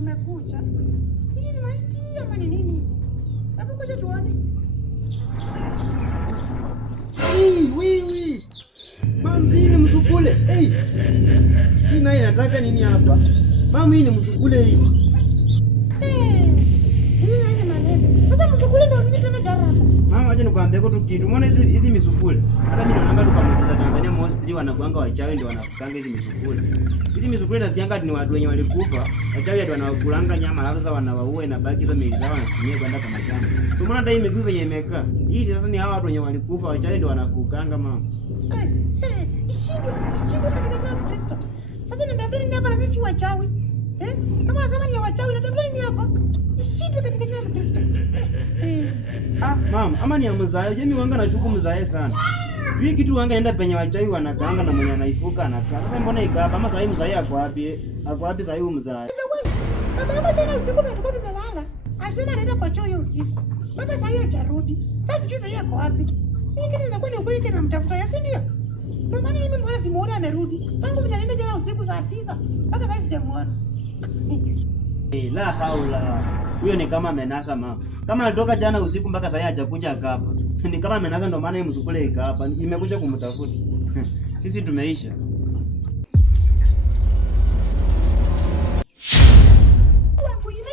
kumekucha. Hii ni maiti ama ni nini? Hebu kuja tuone. Wewe. Mama hii ni msukule. Hii naye inataka nini hapa? Mama hii ni msukule hii. Hii naye maneno. Sasa msukule ndio nini tena jara hapa? Mama acha nikwambie kitu kitu. Umeona hizi misukule? Hata mimi naona tukamweleza Tanzania mostly wanakuanga wachawi ndio wanafukanga hizi misukule. Hizi misukule nasikianga ni watu wenye walikufa. Wachawi ndio wanakulanga nyama alafu sasa wanawaua na baki hizo miili zao wanatumia kwenda kwa mashamba. Kwa maana hata hii miguu yenye imekaa. Hii sasa ni hawa watu wenye walikufa, wachawi ndio wanafukanga mama. Guys, ishindwe katika Yesu Kristo. Sasa nitafuta nini hapa na sisi wachawi? Kama nasema ni wachawi natafuta nini hapa? Ishindwe katika Yesu Kristo. Mama, ama ni ya mzae. Jemi wanga na shuku mzae sana. Hii kitu wanga naenda penye wachawi wanakaanga na mwenye anaifuka anakaa. Sasa mbona ikaba? Ama sasa hii mzae ako wapi? Ako wapi sasa hii mzae? Baba tena usiku tulikuwa tumelala. Alisema anaenda kwa choo hiyo usiku. Mpaka sasa hiyo hajarudi. Sasa sijui sasa ako wapi. Hii kitu inakuwa ni ukweli tena mtafuta, si ndio? Ndio maana mimi mbona simuone amerudi. Tangu vile alienda jana usiku saa 9 mpaka sasa sijamuona. La haula. Huyo ni kama amenasa mama. Kama alitoka jana usiku mpaka sasa hajakuja hapa. Ni kama amenasa ndio maana yeye msukule ika hapa. Imekuja kumtafuta. Sisi tumeisha. Wangu ile